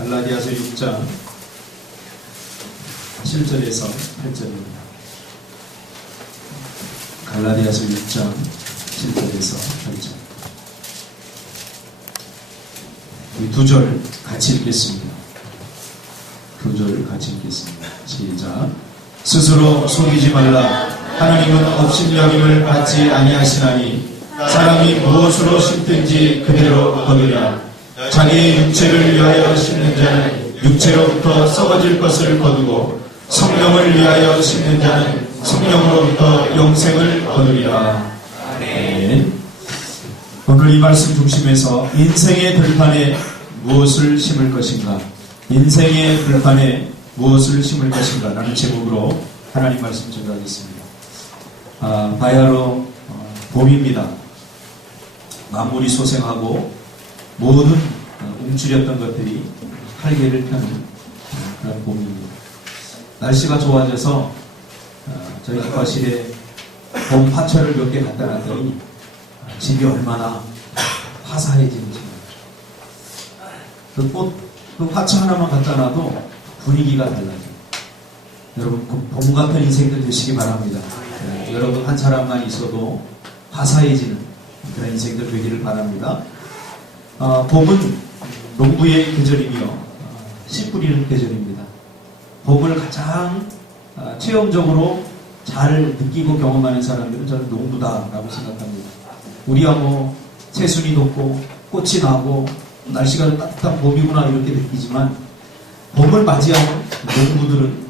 갈라디아서 6장 7절에서 8절입니다. 갈라디아서 6장 7절에서 8절. 이 두 절 같이 읽겠습니다. 두 절 같이 읽겠습니다. 시작. 스스로 속이지 말라. 하나님은 업신여김을 받지 아니하시나니 사람이 무엇으로 심든지 그대로 거두리라. 자기의 육체를 위하여 심는 자는 육체로부터 썩어질 것을 거두고 성령을 위하여 심는 자는 성령으로부터 영생을 거두리라. 아멘. 오늘 이 말씀 중심에서 인생의 들판에 무엇을 심을 것인가, 인생의 들판에 무엇을 심을 것인가 라는 제목으로 하나님 말씀 전하겠습니다. 바야흐로 봄입니다. 만물이 소생하고 모든 움츠렸던 것들이 활개를 펴는 그런 봄입니다. 날씨가 좋아져서 저희 아파실에 봄 화초를 몇 개 갖다 놨더니 집이 얼마나 화사해지는지. 그 화초 하나만 갖다 놔도 분위기가 달라져요. 여러분, 봄 같은 인생들 되시기 바랍니다. 여러분 한 사람만 있어도 화사해지는 그런 인생들 되기를 바랍니다. 봄은 농부의 계절이며 씨 뿌리는 계절입니다. 봄을 가장 체험적으로 잘 느끼고 경험하는 사람들은 저는 농부다라고 생각합니다. 우리야 새순이 돋고 꽃이 나고 날씨가 따뜻한 봄이구나 이렇게 느끼지만 봄을 맞이하는 농부들은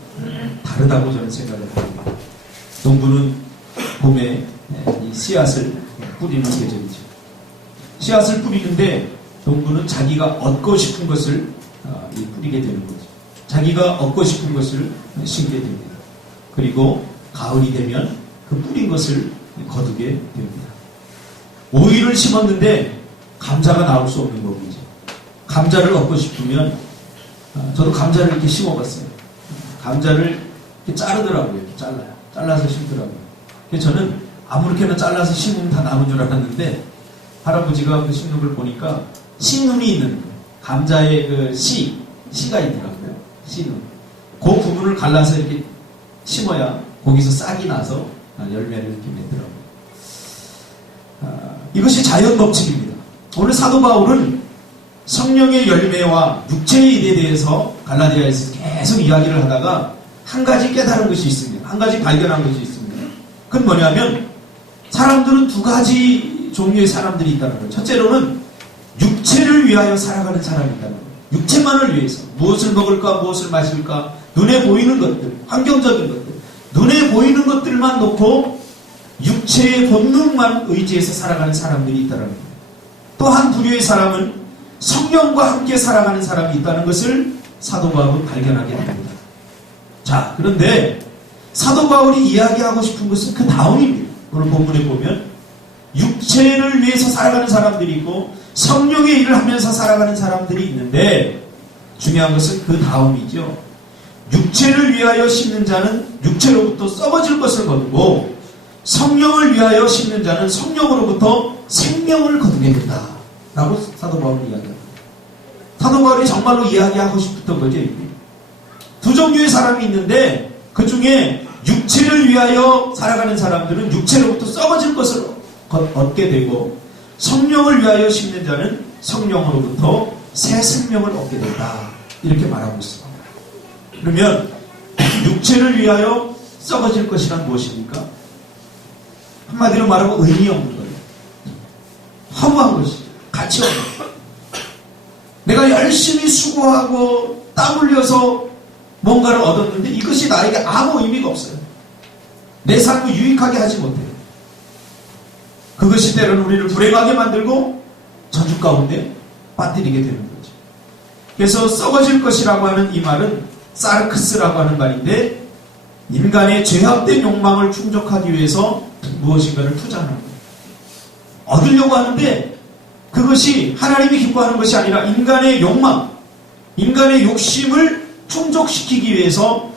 다르다고 저는 생각을 합니다. 농부는 봄에 이 씨앗을 뿌리는 계절이죠. 씨앗을 뿌리는데 농부는 자기가 얻고 싶은 것을 뿌리게 되는 거죠. 자기가 얻고 싶은 것을 심게 됩니다. 그리고 가을이 되면 그 뿌린 것을 거두게 됩니다. 오이를 심었는데 감자가 나올 수 없는 법이죠. 감자를 얻고 싶으면 저도 감자를 이렇게 심어봤어요. 감자를 이렇게 자르더라고요. 잘라서 심더라고요. 그래서 저는 아무렇게나 잘라서 심으면 다 나오는 줄 알았는데 할아버지가 그 심는 걸 보니까 씨눈이 있는 거예요. 감자의 그 씨가 있더라고요. 씨눈. 그 부분을 갈라서 이렇게 심어야 거기서 싹이 나서 열매를 이렇게 맺더라고요. 이것이 자연 법칙입니다. 오늘 사도 바울은 성령의 열매와 육체의 일에 대해서 갈라디아에서 계속 이야기를 하다가 한 가지 깨달은 것이 있습니다. 한 가지 발견한 것이 있습니다. 그건 뭐냐면 사람들은 두 가지 종류의 사람들이 있다는 거예요. 첫째로는 육체를 위하여 살아가는 사람이 있다는 거예요. 육체만을 위해서 무엇을 먹을까, 무엇을 마실까, 눈에 보이는 것들, 환경적인 것들, 눈에 보이는 것들만 놓고 육체의 본능만 의지해서 살아가는 사람들이 있다는 거예요. 또 한 부류의 사람은 성령과 함께 살아가는 사람이 있다는 것을 사도 바울은 발견하게 됩니다. 자, 그런데 사도 바울이 이야기하고 싶은 것은 그 다음입니다. 오늘 본문에 보면 육체를 위해서 살아가는 사람들이 있고 성령의 일을 하면서 살아가는 사람들이 있는데 중요한 것은 그 다음이죠. 육체를 위하여 심는 자는 육체로부터 썩어질 것을 거두고 성령을 위하여 심는 자는 성령으로부터 생명을 거두게 된다 라고 사도 바울이 이야기합니다. 사도 바울이 정말로 이야기하고 싶었던 거죠. 두 종류의 사람이 있는데 그 중에 육체를 위하여 살아가는 사람들은 육체로부터 썩어질 것을 얻게 되고 성령을 위하여 심는 자는 성령으로부터 새 생명을 얻게 된다 이렇게 말하고 있습니다. 그러면 육체를 위하여 썩어질 것이란 무엇입니까? 한마디로 말하면 의미 없는 거예요. 허무한 것이, 가치 없는 거예요. 내가 열심히 수고하고 땀 흘려서 뭔가를 얻었는데 이것이 나에게 아무 의미가 없어요. 내 삶을 유익하게 하지 못해요. 그것이 때로는 우리를 불행하게 만들고 저주 가운데 빠뜨리게 되는 거죠. 그래서 썩어질 것이라고 하는 이 말은 사르크스라고 하는 말인데 인간의 죄악된 욕망을 충족하기 위해서 무엇인가를 투자하는 거예요. 얻으려고 하는데 그것이 하나님이 기뻐하는 것이 아니라 인간의 욕망, 인간의 욕심을 충족시키기 위해서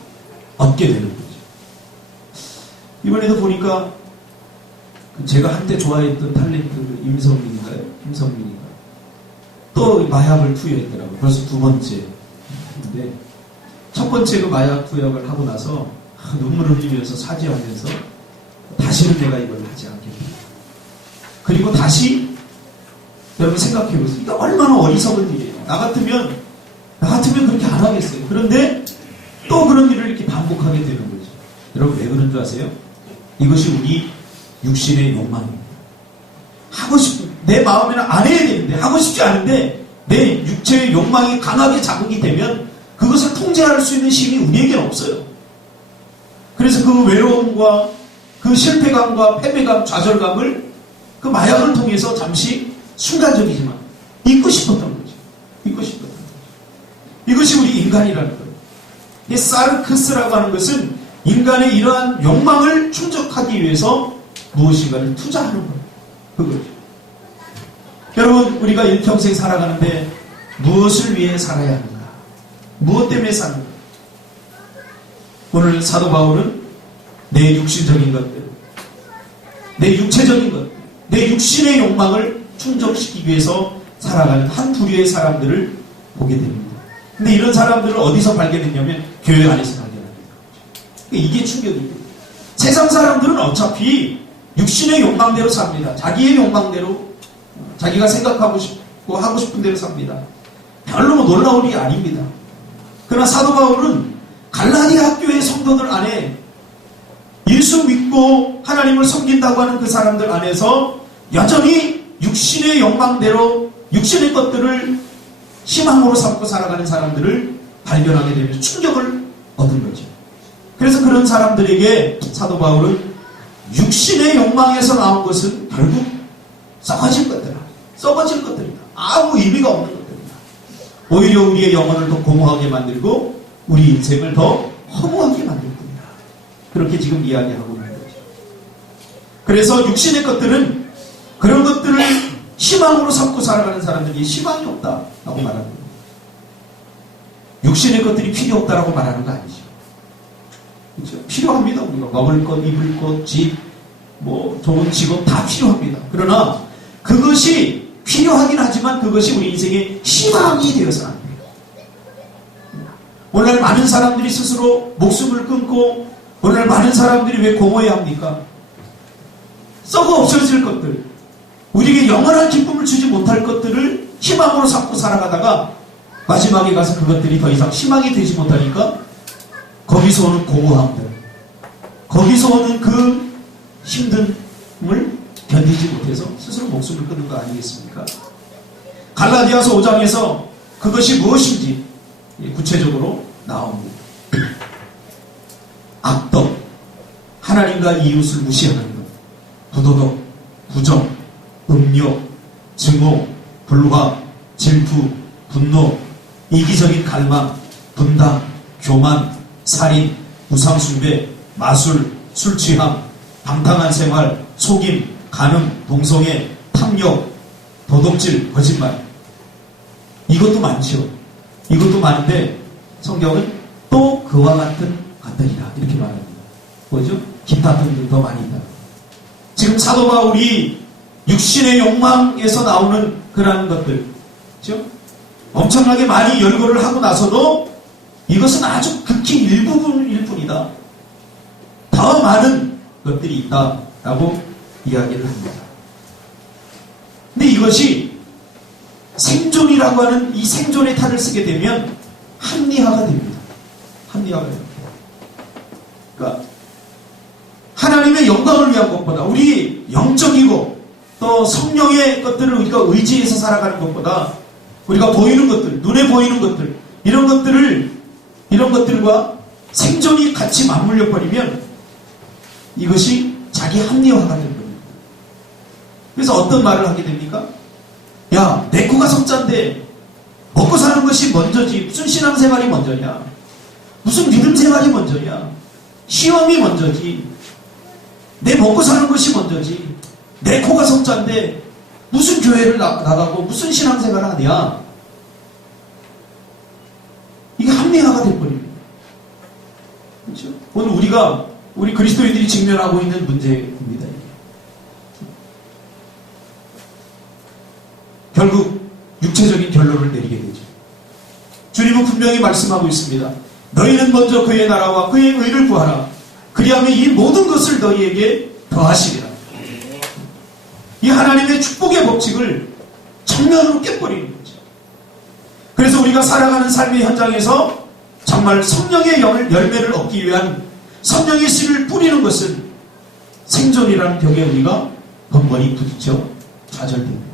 얻게 되는 거죠. 이번에도 보니까 제가 한때 좋아했던 탤런트 임성민인가요? 또 마약을 투여했더라고요. 벌써 두 번째. 있는데 첫 번째 그 마약 투약을 하고 나서 눈물을 흘리면서 사죄하면서 다시는 내가 이걸 하지 않겠다. 그리고 다시 여러분 생각해 보세요. 이게 얼마나 어리석은 일이에요. 나 같으면 그렇게 안 하겠어요. 그런데 또 그런 일을 이렇게 반복하게 되는 거죠. 여러분 왜 그런 줄 아세요? 이것이 우리 육신의 욕망입니다. 내 마음에는 안 해야 되는데, 하고 싶지 않은데 내 육체의 욕망이 강하게 자극이 되면 그것을 통제할 수 있는 힘이 우리에게는 없어요. 그래서 그 외로움과 그 실패감과 패배감, 좌절감을 그 마약을 통해서 잠시 순간적이지만 잊고 싶었던 거죠. 잊고 싶었던 거죠. 이것이 우리 인간이라는 거예요. 이 사르크스라고 하는 것은 인간의 이러한 욕망을 충족하기 위해서 무엇인가를 투자하는 거예요. 그거죠. 여러분, 우리가 일평생 살아가는데 무엇을 위해 살아야 하는가? 무엇 때문에 사는가? 오늘 사도 바울은 내 육신적인 것들, 내 육체적인 것들, 내 육신의 욕망을 충족시키기 위해서 살아가는 한 부류의 사람들을 보게 됩니다. 근데 이런 사람들을 어디서 발견했냐면 교회 안에서 발견합니다. 이게 충격입니다. 세상 사람들은 어차피 육신의 욕망대로 삽니다. 자기의 욕망대로, 자기가 생각하고 싶고 하고 싶은 대로 삽니다. 별로 뭐 놀라운 일이 아닙니다. 그러나 사도 바울은 갈라디아 학교의 성도들 안에 예수 믿고 하나님을 섬긴다고 하는 그 사람들 안에서 여전히 육신의 욕망대로 육신의 것들을 희망으로 삼고 살아가는 사람들을 발견하게 되면서 충격을 얻은 거죠. 그래서 그런 사람들에게 사도 바울은 육신의 욕망에서 나온 것은 결국 썩어질 것들이다. 아무 의미가 없는 것들이다. 오히려 우리의 영혼을 더 공허하게 만들고 우리 인생을 더 허무하게 만들 겁니다. 그렇게 지금 이야기하고 있는 거죠. 그래서 육신의 것들은 그런 것들을 희망으로 삼고 살아가는 사람들이 희망이 없다라고 말하는 거예요. 육신의 것들이 필요 없다라고 말하는 거 아니죠. 그렇죠? 필요합니다. 우리가 먹을 것, 입을 것, 집, 좋은 직업 다 필요합니다. 그러나 그것이 필요하긴 하지만 그것이 우리 인생의 희망이 되어서는 안 돼요. 오늘 많은 사람들이 스스로 목숨을 끊고 오늘 많은 사람들이 왜 공허해야 합니까? 썩어 없어질 것들, 우리에게 영원한 기쁨을 주지 못할 것들을 희망으로 삼고 살아가다가 마지막에 가서 그것들이 더 이상 희망이 되지 못하니까 거기서 오는 공허함들, 거기서 오는 그 힘듦을 견디지 못해서 스스로 목숨을 끊는 거 아니겠습니까? 갈라디아서 5장에서 그것이 무엇인지 구체적으로 나옵니다. 악덕, 하나님과 이웃을 무시하는 것, 부도덕, 부정, 음욕, 증오, 불화, 질투, 분노, 이기적인 갈망, 분당, 교만, 살인, 우상숭배, 마술, 술취함, 방탕한 생활, 속임, 간음, 동성애, 탐욕, 도둑질, 거짓말. 이것도 많죠. 이것도 많은데 성경은 또 그와 같은 것들이다 이렇게 말합니다. 뭐죠? 기타 등등 더 많이 있다. 지금 사도 바울이 육신의 욕망에서 나오는 그러한 것들, 그렇죠? 엄청나게 많이 열거를 하고 나서도 이것은 아주 극히 일부분일 뿐이다. 더 많은 것들이 있다라고 이야기를 합니다. 근데 이것이 생존이라고 하는 이 생존의 탈을 쓰게 되면 합리화가 됩니다. 합리화가 됩니다. 그러니까 하나님의 영광을 위한 것보다 우리 영적이고 또 성령의 것들을 우리가 의지해서 살아가는 것보다 우리가 보이는 것들, 눈에 보이는 것들, 이런 것들과 생존이 같이 맞물려 버리면 이것이 자기 합리화가 되는 겁니다. 그래서 어떤 말을 하게 됩니까? 야, 내 코가 석자인데 먹고 사는 것이 먼저지 무슨 신앙생활이 먼저냐, 무슨 믿음생활이 먼저냐, 시험이 먼저지, 내 먹고 사는 것이 먼저지, 내 코가 석자인데 무슨 교회를 나가고 무슨 신앙생활을 하냐. 이게 합리화가 돼버립니다. 그렇죠? 오늘 우리 그리스도인들이 직면하고 있는 문제입니다. 결국 육체적인 결론을 내리게 되죠. 주님은 분명히 말씀하고 있습니다. 너희는 먼저 그의 나라와 그의 의를 구하라. 그리하면 이 모든 것을 너희에게 더하시리라. 이 하나님의 축복의 법칙을 정면으로 깨버리는 거죠. 그래서 우리가 살아가는 삶의 현장에서 정말 성령의 열매를 얻기 위한 성령의 씨를 뿌리는 것은 생존이라는 벽에 우리가 번번이 부딪혀 좌절됩니다.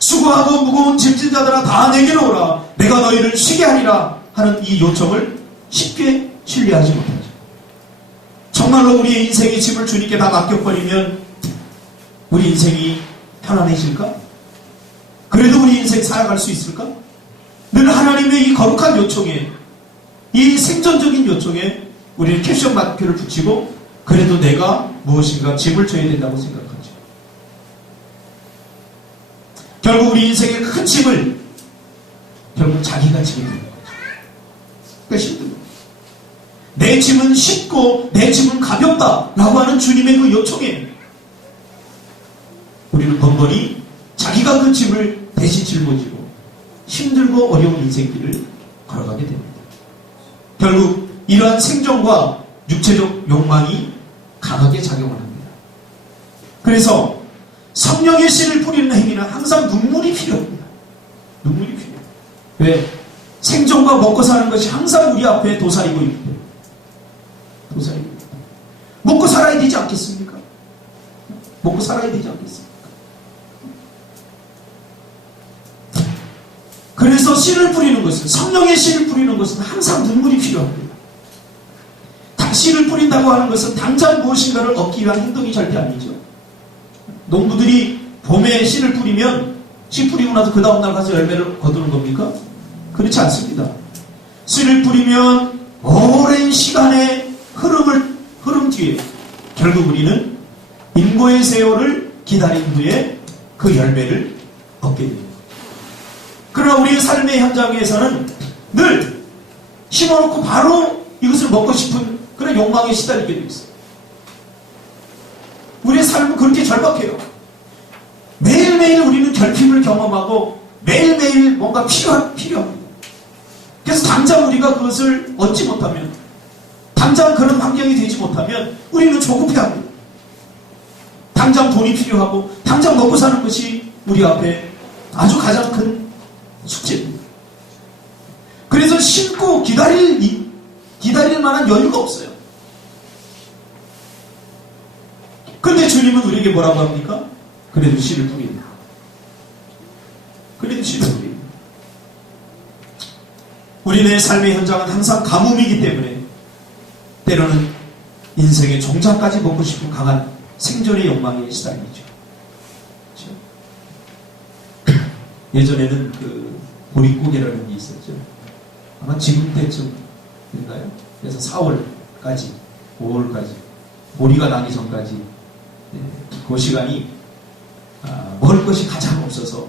수고하고 무거운 짐진 자들아 다 내게로 오라. 내가 너희를 쉬게 하리라 하는 이 요청을 쉽게 신뢰하지 못하죠. 정말로 우리의 인생의 짐을 주님께 다 맡겨버리면 우리 인생이 편안해질까? 그래도 우리 인생 살아갈 수 있을까? 늘 하나님의 이 거룩한 요청에, 이 생존적인 요청에 우리는 캡션 마크를 붙이고 그래도 내가 무엇인가 짐을 져야 된다고 생각하죠. 결국 우리 인생의 큰 짐을 결국 자기가 지게 되는 거죠. 그러니까 힘든 거예요. 내 짐은 쉽고 내 짐은 가볍다라고 하는 주님의 그 요청에 우리는 번번이 자기가 그 짐을 대신 짊어지고 힘들고 어려운 인생길을 걸어가게 됩니다. 결국 이러한 생존과 육체적 욕망이 강하게 작용합니다. 그래서 성령의 씨를 뿌리는 행위는 항상 눈물이 필요합니다. 눈물이 필요해요. 왜? 생존과 먹고 사는 것이 항상 우리 앞에 도사리고 있기 때문에. 도사리고 있기 때문에. 먹고 살아야 되지 않겠습니까? 먹고 살아야 되지 않겠습니까? 그래서 씨를 뿌리는 것은, 성령의 씨를 뿌리는 것은 항상 눈물이 필요합니다. 씨를 뿌린다고 하는 것은 당장 무엇인가를 얻기 위한 행동이 절대 아니죠. 농부들이 봄에 씨를 뿌리면 씨 뿌리고 나서 그 다음날 가서 열매를 거두는 겁니까? 그렇지 않습니다. 씨를 뿌리면 오랜 시간의 흐름 뒤에 결국 우리는 인고의 세월을 기다린 후에 그 열매를 얻게 됩니다. 그러나 우리의 삶의 현장에서는 늘 심어놓고 바로 이것을 먹고 싶은 그런 욕망에 시달리게 되어 있어요. 우리의 삶은 그렇게 절박해요. 매일매일 우리는 결핍을 경험하고 매일매일 뭔가 필요합니다. 그래서 당장 우리가 그것을 얻지 못하면, 당장 그런 환경이 되지 못하면 우리는 조급해합니다. 당장 돈이 필요하고 당장 먹고 사는 것이 우리 앞에 아주 가장 큰 숙제입니다. 그래서 심고 기다릴 만한 여유가 없어요. 그런데 주님은 우리에게 뭐라고 합니까? 그래도 씨를 뿌립니다. 그래도 씨를 뿌립니다. 우리의 삶의 현장은 항상 가뭄이기 때문에 때로는 인생의 종자까지 먹고 싶은 강한 생존의 욕망에 시달리죠. 그렇죠? 예전에는 그 보릿고개라는 게 있었죠. 아마 지금 때쯤인가요? 그래서 4월까지, 5월까지, 보리가 나기 전까지 그 시간이 먹을 것이 가장 없어서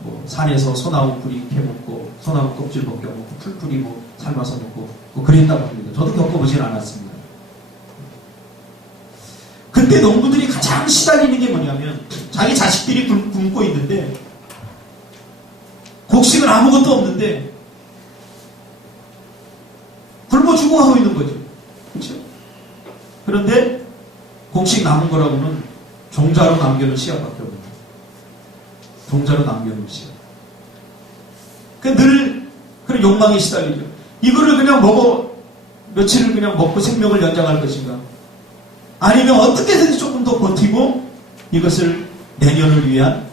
뭐 산에서 소나무 뿌리 캐먹고 소나무 껍질 벗겨먹고 풀 뿌리고 삶아서 먹고 뭐 그랬다고 합니다. 저도 겪어보진 않았습니다. 그때 농부들이 가장 시달리는 게 뭐냐면 자기 자식들이 굶고 있는데 곡식은 아무것도 없는데 굶어 죽어가고 있는 거죠. 그렇죠? 그런데 곡식 남은 거라고는 종자로 남겨놓은 씨앗밖에 없는 거예요. 종자로 남겨놓은 씨앗. 늘 그런 욕망에 시달리죠. 이거를 그냥 며칠을 그냥 먹고 생명을 연장할 것인가? 아니면 어떻게든지 조금 더 버티고 이것을 내년을 위한,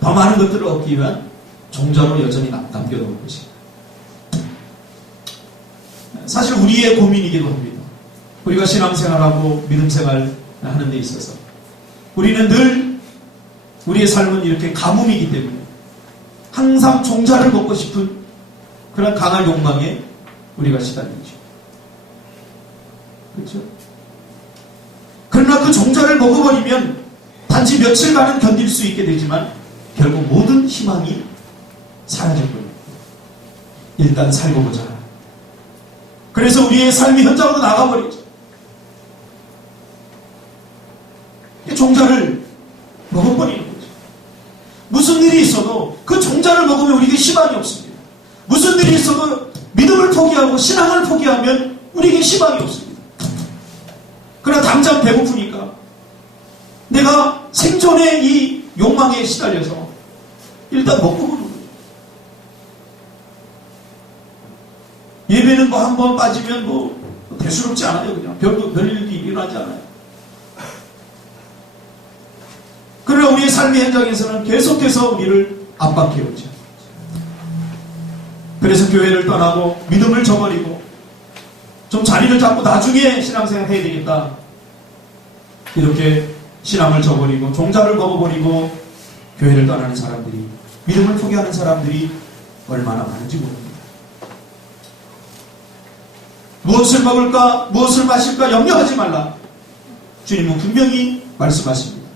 더 많은 것들을 얻기 위한 종자로 여전히 남겨놓을 것인가? 사실 우리의 고민이기도 합니다. 우리가 신앙생활하고 믿음생활 하는 데 있어서 우리는 늘 우리의 삶은 이렇게 가뭄이기 때문에 항상 종자를 먹고 싶은 그런 강한 욕망에 우리가 시달리죠. 그렇죠? 그러나 그 종자를 먹어버리면 단지 며칠간은 견딜 수 있게 되지만 결국 모든 희망이 사라져버립니다. 일단 살고 보자. 그래서 우리의 삶이 현장으로 나가버리죠. 종자를 먹어버리는 거죠. 무슨 일이 있어도 그 종자를 먹으면 우리에게 희망이 없습니다. 무슨 일이 있어도 믿음을 포기하고 신앙을 포기하면 우리에게 희망이 없습니다. 그러나 당장 배고프니까 내가 생존의 이 욕망에 시달려서 일단 먹고 보는 거예요. 예배는 뭐 한 번 빠지면 뭐 대수롭지 않아요. 그냥 별일도 일어나지 않아요. 그러나 우리의 삶의 현장에서는 계속해서 우리를 압박해오죠. 그래서 교회를 떠나고 믿음을 저버리고 좀 자리를 잡고 나중에 신앙생활 해야 되겠다. 이렇게 신앙을 저버리고 종자를 먹어버리고 교회를 떠나는 사람들이, 믿음을 포기하는 사람들이 얼마나 많은지 모릅니다. 무엇을 먹을까, 무엇을 마실까 염려하지 말라. 주님은 분명히 말씀하십니다.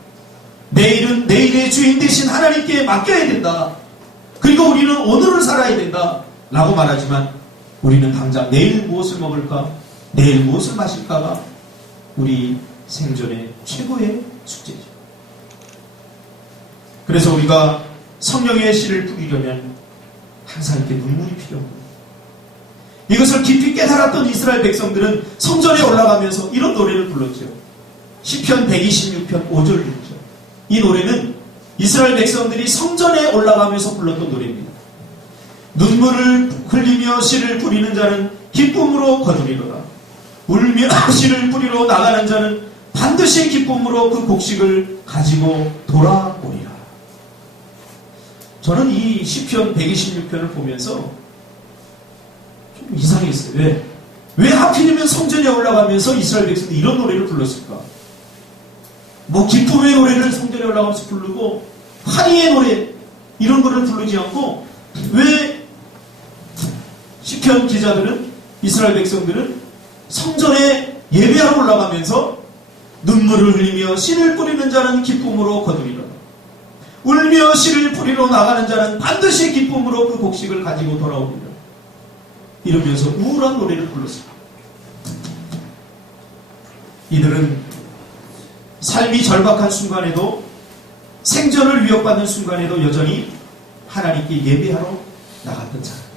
내일은 내일의 주인 되신 하나님께 맡겨야 된다. 그리고 우리는 오늘을 살아야 된다. 라고 말하지만 우리는 당장 내일 무엇을 먹을까, 내일 무엇을 마실까가 우리 생존의 최고의 숙제죠. 그래서 우리가 성령의 씨를 뿌리려면 항상 이렇게 눈물이 필요합니다. 이것을 깊이 깨달았던 이스라엘 백성들은 성전에 올라가면서 이런 노래를 불렀죠. 시편 126편 5절 6절. 이 노래는 이스라엘 백성들이 성전에 올라가면서 불렀던 노래입니다. 눈물을 흘리며 씨를 뿌리는 자는 기쁨으로 거두리로다. 울며 씨를 뿌리러 나가는 자는 반드시 기쁨으로 그 곡식을 가지고 돌아오리라. 저는 이 시편 126편을 보면서 좀 이상했어요. 왜 하필이면 성전에 올라가면서 이스라엘 백성들이 이런 노래를 불렀을까? 뭐 기쁨의 노래를 성전에 올라가면서 부르고 환희의 노래 이런 거를 부르지 않고 왜 시편 기자들은, 이스라엘 백성들은 성전에 예배하러 올라가면서 눈물을 흘리며 씨를 뿌리는 자는 기쁨으로 거두리라. 울며 씨를 뿌리러 나가는 자는 반드시 기쁨으로 그 곡식을 가지고 돌아오리라. 이러면서 우울한 노래를 불렀습니다. 이들은 삶이 절박한 순간에도, 생존을 위협받는 순간에도 여전히 하나님께 예배하러 나갔던 사람들이죠.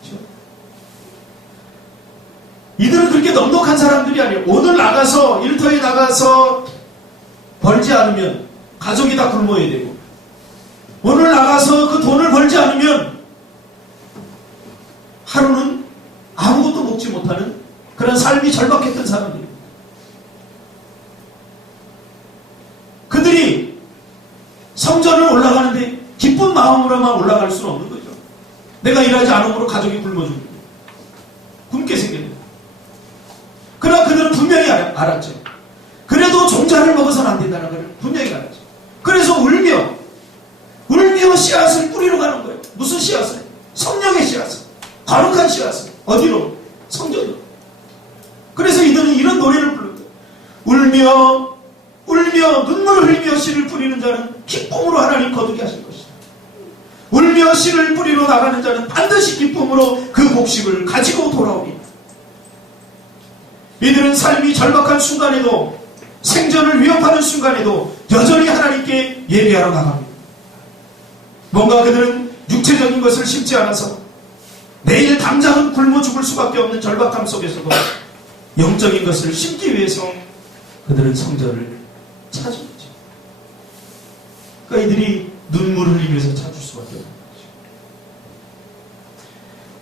그렇죠? 이들은 그렇게 넉넉한 사람들이 아니에요. 오늘 나가서, 일터에 나가서 벌지 않으면 가족이 다 굶어야 되고, 오늘 나가서 그 돈을 벌지 않으면 하루는 아무것도 먹지 못하는 그런 삶이 절박했던 사람들입니다. 그들이 성전을 올라가는데 기쁜 마음으로만 올라갈 수는 없는 거죠. 내가 일하지 않음으로 가족이 굶어주는 거예요. 굶게 생깁니다. 그러나 그들은 분명히 알았죠. 그래도 종자를 먹어서는 안 된다는 걸 분명히 알았죠. 그래서 울며 씨앗을 뿌리러 가는 거예요. 무슨 씨앗을? 성령의 씨앗을. 거룩한 씨앗을. 어디로? 성전으로. 그래서 이들은 이런 노래를 부르는 거예요. 울며 눈물을 흘리며 씨를 뿌리는 자는 기쁨으로 하나님 거두게 하실 것이다. 울며 씨를 뿌리러 나가는 자는 반드시 기쁨으로 그 곡식을 가지고 돌아오리라. 이들은 삶이 절박한 순간에도, 생존을 위협하는 순간에도 여전히 하나님께 예배하러 나갑니다. 뭔가 그들은 육체적인 것을 심지 않아서 내일 당장은 굶어 죽을 수밖에 없는 절박함 속에서도 영적인 것을 심기 위해서 그들은 성전을 찾았죠. 그러니까 이들이 눈물을 흘리면서 찾을 수밖에 없는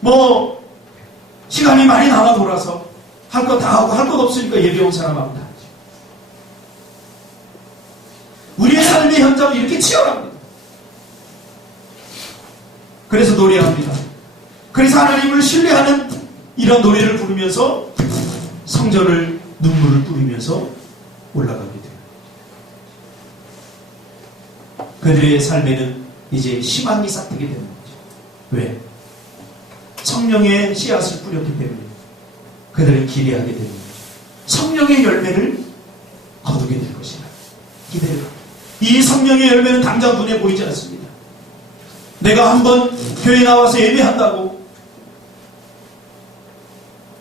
거죠. 시간이 많이 남아 돌아서 할 것 다 하고 할 것 없으니까 예배 온 사람하고 다 하죠. 우리의 삶의 현장은 이렇게 치열합니다. 그래서 노래합니다. 그래서 하나님을 신뢰하는 이런 노래를 부르면서 성전을 눈물을 뿌리면서 올라가게 돼요. 그들의 삶에는 이제 희망이 싹트게 되는 거죠. 왜? 성령의 씨앗을 뿌렸기 때문에 그들은 기대하게 되는 거죠. 성령의 열매를 거두게 될 것이다. 기대를. 이 성령의 열매는 당장 눈에 보이지 않습니다. 내가 한번 교회 나와서 예배한다고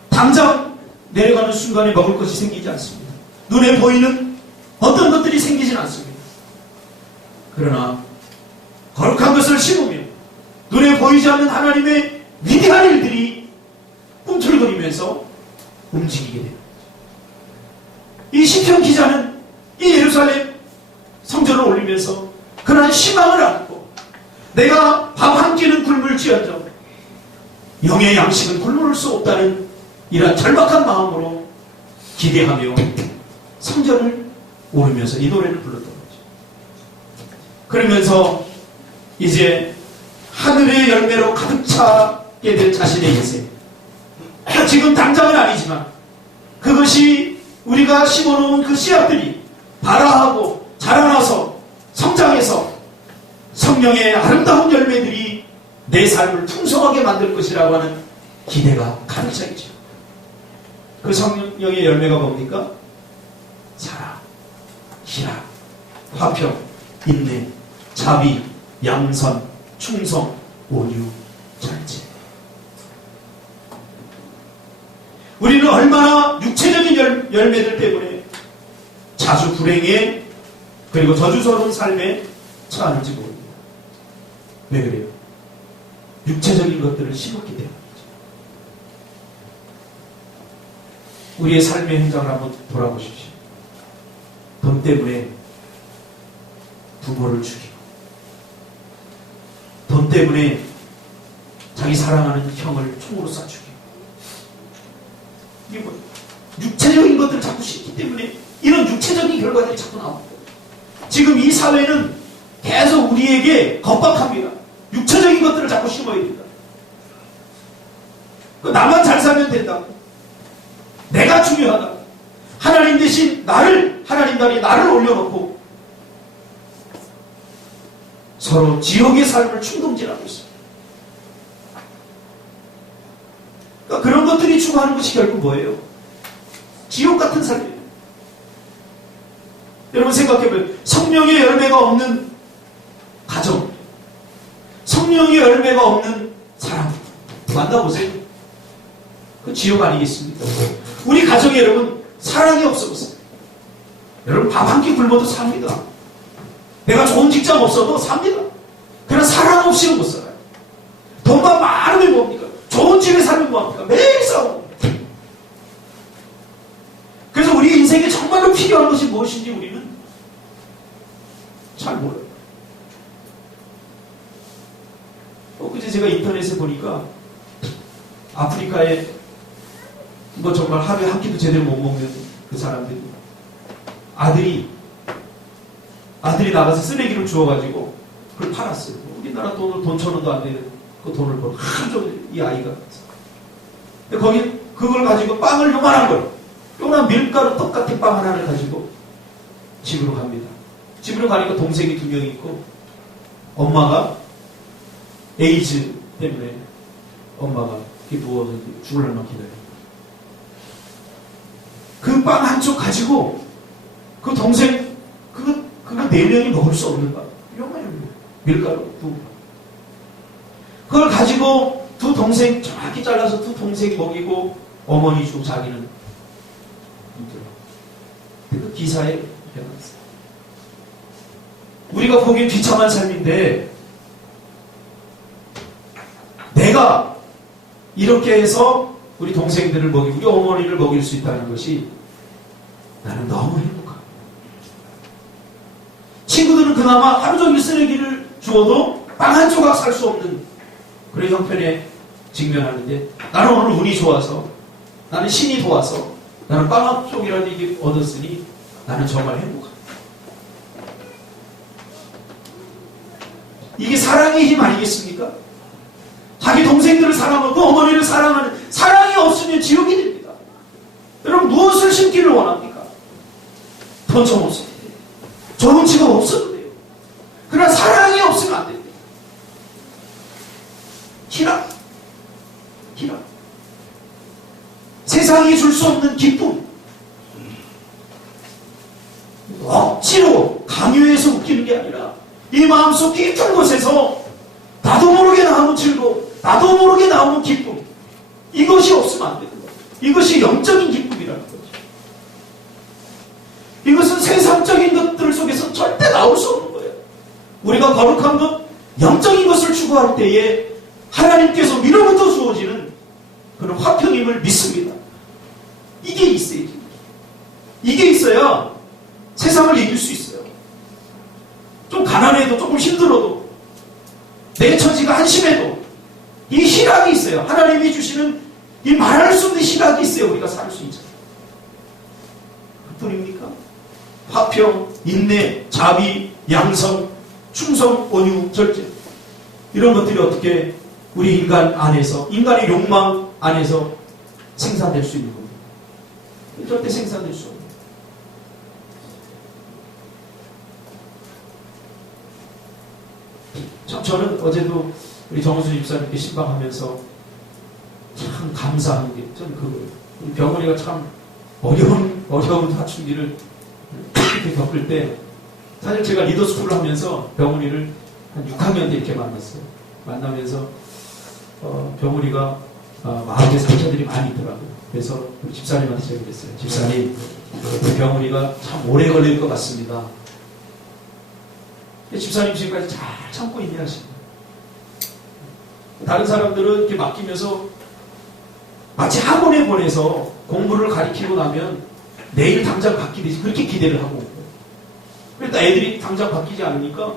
당장 내려가는 순간에 먹을 것이 생기지 않습니다. 눈에 보이는 어떤 것들이 생기진 않습니다. 그러나 거룩한 것을 심으며 눈에 보이지 않는 하나님의 위대한 일들이 꿈틀거리면서 움직이게 됩니다. 이 시편 기자는 이 예루살렘 성전을 올리면서 그러한 희망을 안고 내가 밥 한 끼는 굶을지언정 영의 양식은 굶을 수 없다는 이러한 절박한 마음으로 기대하며 성전을 오르면서 이 노래를 불렀던 거죠. 그러면서 이제 하늘의 열매로 가득 차게 될 자신의 인생, 지금 당장은 아니지만 그것이 우리가 심어놓은 그 씨앗들이 발아하고 자라나서 성장해서 성령의 아름다운 열매들이 내 삶을 풍성하게 만들 것이라고 하는 기대가 가득 차 있죠. 그 성령의 열매가 뭡니까? 사랑, 희락, 화평, 인내, 자비, 양선, 충성, 온유, 절제. 우리는 얼마나 육체적인 열매들 때문에 자주 불행에 그리고 저주스러운 삶에 처하는지 모릅니다. 왜 그래요? 육체적인 것들을 심었기 때문이죠. 우리의 삶의 현장을 한번 돌아보십시오. 돈 때문에 부모를 죽이고, 돈 때문에 자기 사랑하는 형을 총으로 쏴 죽이고, 이게 뭐 육체적인 것들을 자꾸 심기 때문에 이런 육체적인 결과들이 자꾸 나옵니다. 지금 이 사회는 계속 우리에게 겁박합니다. 육체적인 것들을 자꾸 심어야 된다. 나만 잘 살면 된다고. 내가 중요하다. 하나님 대신 하나님만이 나를 올려놓고 서로 지옥의 삶을 충동질하고 있습니다. 그러니까 그런 것들이 추구하는 것이 결국 뭐예요? 지옥 같은 삶이에요. 여러분 생각해보세요. 성령의 열매가 없는 가정, 성령의 열매가 없는 사람 만나보세요. 그 지옥 아니겠습니까? 우리 가정에 여러분 사랑이 없어보세요. 여러분 밥 한 끼 굶어도 삽니다. 내가 좋은 직장 없어도 삽니다. 그러나 사랑 없이는 못 살아요. 돈만 많으면 뭡니까? 좋은 집에 살면 뭐합니까? 매일 싸우고. 그래서 우리 인생에 정말로 필요한 것이 무엇인지 우리는 잘 몰라요. 그제 제가 인터넷에 보니까 아프리카에 뭐 정말 하루에 한 끼도 제대로 못 먹는 그 사람들이 아들이 나가서 쓰레기를 주워가지고 그걸 팔았어요. 우리나라 돈으로 돈 1,000원도 안 되는 그 돈을 벌고 하루 종일 이 아이가. 근데 거기 그걸 가지고 빵을 요만한 걸, 요만한 밀가루 똑같은 빵 하나를 가지고 집으로 갑니다. 집으로 가니까 동생이 2명 있고 엄마가 에이즈 때문에 엄마가 이렇게 누워서 죽을 날만 기다려요. 그 빵 한쪽 가지고 그 동생 그거 4명이 먹을 수 없는 빵, 요만한 밀가루 그걸 가지고 두 동생 정확히 잘라서 두 동생이 먹이고 어머니 주고 자기는 힘들어. 그 기사에 일어났어요. 우리가 보기엔 비참한 삶인데 내가 이렇게 해서 우리 동생들을 먹이고 우리 어머니를 먹일 수 있다는 것이 나는 너무 행복합니다. 친구들은 그나마 하루 종일 쓰레기를 주어도 빵 한 조각 살 수 없는 그런 형편에 직면하는데 나는 오늘 운이 좋아서, 나는 신이 도와서 나는 빵 한 쪽이라도 이게 얻었으니 나는 정말 행복합니다. 이게 사랑의 힘 아니겠습니까? 자기 동생들을 사랑하고 그 어머니를 사랑하는 사랑이 없으면 지옥이 됩니다. 여러분 무엇을 심기를 원합니까? 돈 좀 없어도 돼요. 좋은 직업 없어도 돼요. 그러나 사랑이 없으면 안 됩니다. 희락. 세상이 줄 수 없는 기쁨. 억지로 강요해서 웃기는 게 아니라 이 마음속 깊은 곳에서 나도 모르게 나오는 즐거움, 나도 모르게 나오는 기쁨, 이것이 없으면 안 되는 거예요. 이것이 영적인 기쁨이라는 거죠. 이것은 세상적인 것들 속에서 절대 나올 수 없는 거예요. 우리가 거룩한 것, 영적인 것을 추구할 때에 하나님께서 위로부터 주어지는 그런 화평임을 믿습니다. 이게 있어야지. 이게 있어야 세상을 이길 수 있어요. 좀 가난해도 조금 힘들어도 내 처지가 한심해도 이 희락이 있어요. 하나님이 주시는 이 말할 수 없는 희락이 있어요. 우리가 살 수 있죠. 그뿐입니까? 화평, 인내, 자비, 양성, 충성, 온유, 절제 이런 것들이 어떻게 우리 인간 안에서 인간의 욕망 안에서 생산될 수 있는 겁니다. 절대 생산될 수 없는 저는 어제도 우리 정우수 집사님께 신방하면서 참 감사한 게 저는 그거예요. 우리 병원이가 참 어려운 사춘기를 이렇게 겪을 때 사실 제가 리더스쿨을 하면서 병원이를 한 6학년 때 이렇게 만났어요. 만나면서 병원이가 마을에 상처들이 많이 있더라고요. 그래서 우리 집사님한테 제가 그랬어요. 집사님, 우리 병원이가 참 오래 걸릴 것 같습니다. 집사님 지금까지 잘 참고 있냐 하십니다. 다른 사람들은 이렇게 맡기면서 마치 학원에 보내서 공부를 가르치고 나면 내일 당장 바뀌듯이 그렇게 기대를 하고 그러니까 애들이 당장 바뀌지 않으니까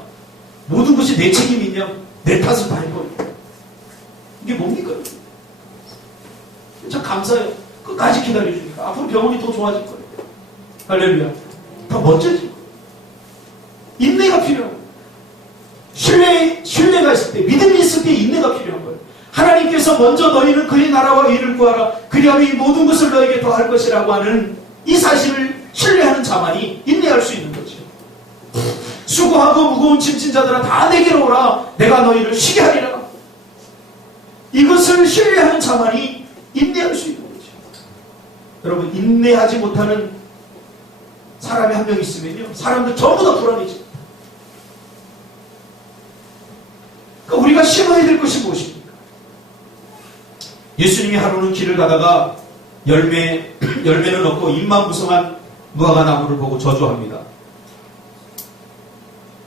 모든 것이 내 책임이냐 내 탓을 다 해버려요. 이게 뭡니까? 참 감사해요. 끝까지 기다려주니까 앞으로 병원이 더 좋아질 거예요. 할렐루야. 더 멋져질 거예요. 인내가 필요하고 신뢰가 있을 때 믿음이 있을 때 인내가 필요한 거예요. 하나님께서 먼저 너희는 그의 나라와 의를 구하라 그리하면 이 모든 것을 너에게 더할 것이라고 하는 이 사실을 신뢰하는 자만이 인내할 수 있는 거죠. 수고하고 무거운 짐진 자들아 다 내게로 오라 내가 너희를 쉬게 하리라. 이것을 신뢰하는 자만이 인내할 수 있는 거죠. 여러분 인내하지 못하는 사람이 한 명 있으면요 사람들 전부 다 불안해져요. 그러니까 우리가 심어야 될 것이 무엇입니까? 예수님이 하루는 길을 가다가 열매는 없고 잎만 무성한 무화과 나무를 보고 저주합니다.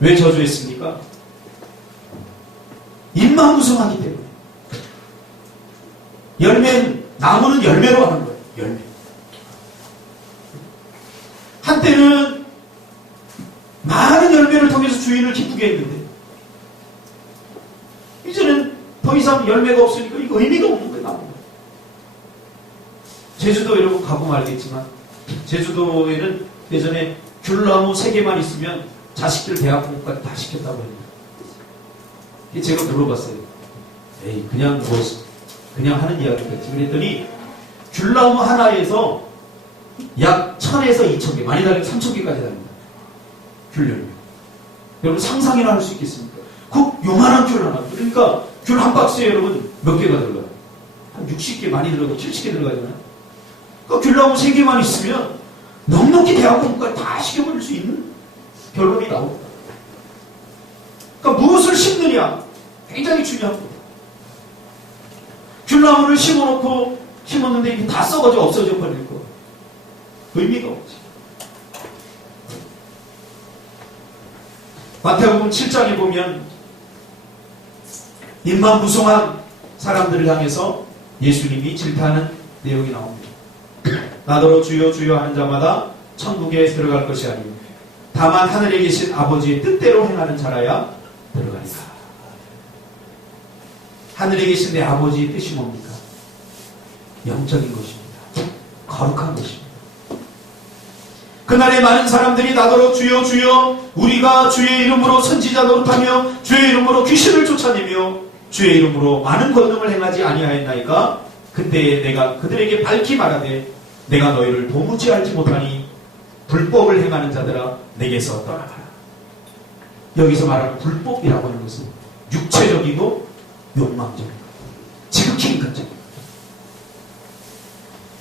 왜 저주했습니까? 잎만 무성하기 때문에. 나무는 열매로 하는 거예요. 열매. 한때는 많은 열매를 통해서 주인을 기쁘게 했는데 이제는 더 이상 열매가 없으니까 이거 의미가 없는 거예요. 나무는. 제주도 여러분 가보면 알겠지만 제주도에는 예전에 귤나무 3개만 있으면 자식들 대학 공부까지 다 시켰다고 합니다. 제가 물어봤어요. 에이 그냥 하는 이야기겠지. 그랬더니 귤나무 하나에서 약 1000에서 2000개 많이 달리면 3000개까지 달립니다. 귤열매. 여러분 상상이나 할 수 있겠습니까? 그 요만한 귤 하나. 그러니까 귤 한 박스에 여러분 몇 개가 들어가요? 한 60개 많이 들어가고 70개 들어가잖아요. 그 귤나무 3개만 있으면 넉넉히 대학 공부까지 다 시켜버릴 수 있는 결론이 나옵니다. 그러니까 무엇을 심느냐 굉장히 중요한 겁니다. 귤나무를 심었는데 이게 다 썩어져 없어져 버릴 거 의미가 없지. 마태복음 7장에 보면 잎만 무성한 사람들을 향해서 예수님이 질타하는 내용이 나옵니다. 나더러 주여 주여 하는 자마다 천국에 들어갈 것이 아니요 다만 하늘에 계신 아버지의 뜻대로 행하는 자라야 들어가리라. 하늘에 계신 내 아버지의 뜻이 뭡니까? 영적인 것입니다. 거룩한 것입니다. 그날에 많은 사람들이 나더러 주여 주여 우리가 주의 이름으로 선지자 노릇하며 주의 이름으로 귀신을 쫓아내며 주의 이름으로 많은 권능을 행하지 아니하였나이까? 그때에 내가 그들에게 밝히 말하되 내가 너희를 도무지 알지 못하니 불법을 행하는 자들아 내게서 떠나가라. 여기서 말하는 불법이라고 하는 것은 육체적이고 욕망적이고 지극히 인간적이고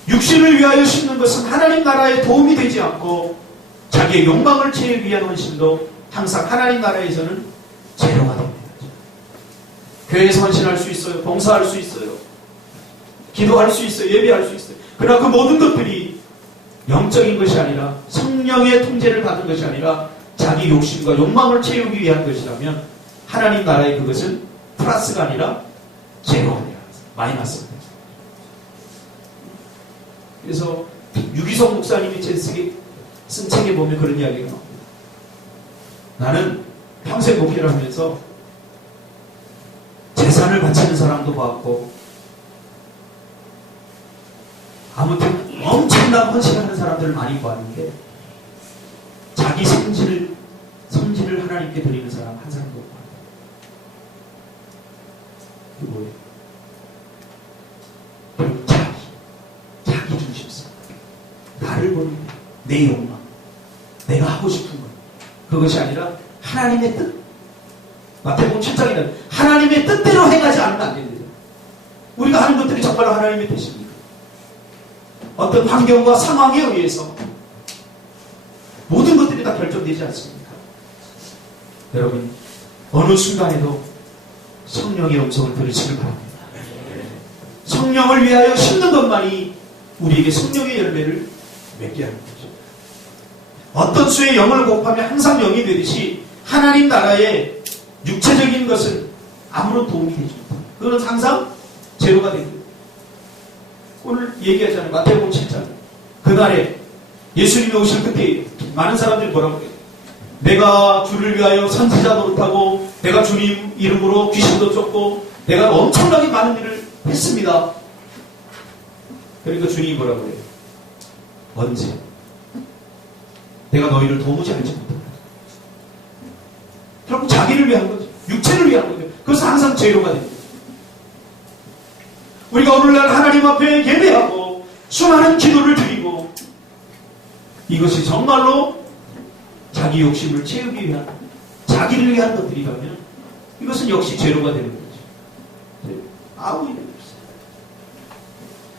육신을 위하여 심는 것은 하나님 나라에 도움이 되지 않고 자기의 욕망을 채우기 위한 헌신도 항상 하나님 나라에서는 재료가 됩니다. 교회에서 헌신할 수 있어요. 봉사할 수 있어요. 기도할 수 있어요. 예배할 수 있어요. 그러나 그 모든 것들이 영적인 것이 아니라 성령의 통제를 받은 것이 아니라 자기 욕심과 욕망을 채우기 위한 것이라면 하나님 나라의 그것은 플러스가 아니라 제로가 아니라 마이너스입니다. 그래서 유기성 목사님이 쓴 책에 보면 그런 이야기가 나옵니다. 나는 평생 목회를 하면서 재산을 바치는 사람도 봤고 아무튼 엄청난 헌신하는 사람들을 많이 보았는데 자기 성질을 하나님께 드리는 사람 한 사람도 못 봤어요. 그게 뭐예요? 결국 자기 중심성, 나를 보는 내 욕망, 내가 하고 싶은 것, 그것이 아니라 하나님의 뜻. 마태복음 7장에는 하나님의 뜻대로 행하지 않으면 안 됩니다. 우리가 하는 것들이 정말로 하나님의 뜻입니까? 어떤 환경과 상황에 의해서 모든 것들이 다 결정되지 않습니까? 여러분, 어느 순간에도 성령의 음성을 들으시길 바랍니다. 성령을 위하여 심는 것만이 우리에게 성령의 열매를 맺게 하는 거죠. 어떤 수의 영을 곱하면 항상 영이 되듯이 하나님 나라의 육체적인 것은 아무런 도움이 되지 못합니다. 그건 항상 제로가 됩니다. 오늘 얘기하잖아요. 마태복음 7장. 그날에 예수님이 오실 그때 많은 사람들이 뭐라고 해요? 내가 주를 위하여 선지자 노릇하고 내가 주님 이름으로 귀신도 쫓고 내가 엄청나게 많은 일을 했습니다. 그러니까 주님이 뭐라고 해요? 언제? 내가 너희를 도무지 알지 못한다. 결국 자기를 위한 거죠. 육체를 위한 거죠. 그것은 항상 제로가 됩니다. 우리가 오늘날 하나님 앞에 예배하고 수많은 기도를 드리고 이것이 정말로 자기 욕심을 채우기 위한 자기를 위한 것들이라면 이것은 역시 제로가 되는 거죠. 아무 의미가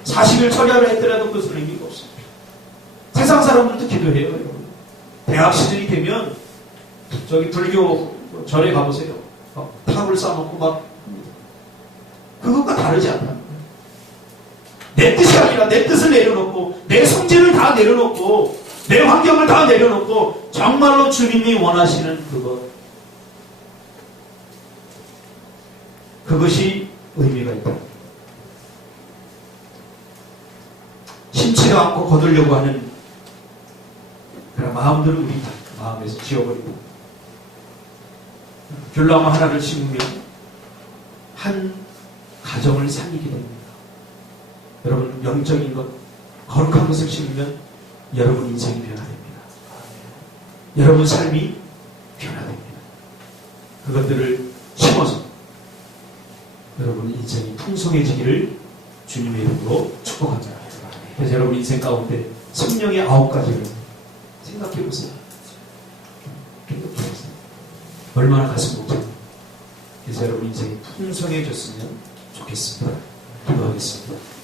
없어요. 40일 철야를 했더라도 그것은 의미가 없습니다. 세상 사람들도 기도해요. 여러분. 대학 시즌이 되면 저기 불교 절에 가보세요. 탑을 쌓아놓고 막 그것과 다르지 않다. 내 뜻이 아니라 내 뜻을 내려놓고 내 성질을 다 내려놓고 내 환경을 다 내려놓고 정말로 주님이 원하시는 그것이 의미가 있다. 심치도 않고 거두려고 하는 그런 마음들을 우리 마음에서 지워버리고 귤나무 하나를 심으면 한 가정을 살리게 됩니다. 여러분, 영적인 것, 거룩한 것을 심으면 여러분 인생이 변화됩니다. 여러분 삶이 변화됩니다. 그것들을 심어서 여러분 인생이 풍성해지기를 주님의 이름으로 축복합니다. 그래서 여러분 인생 가운데 성령의 9가지를 생각해보세요. 얼마나 가슴 벅차요. 그래서 여러분 인생이 풍성해졌으면 좋겠습니다. 기도하겠습니다.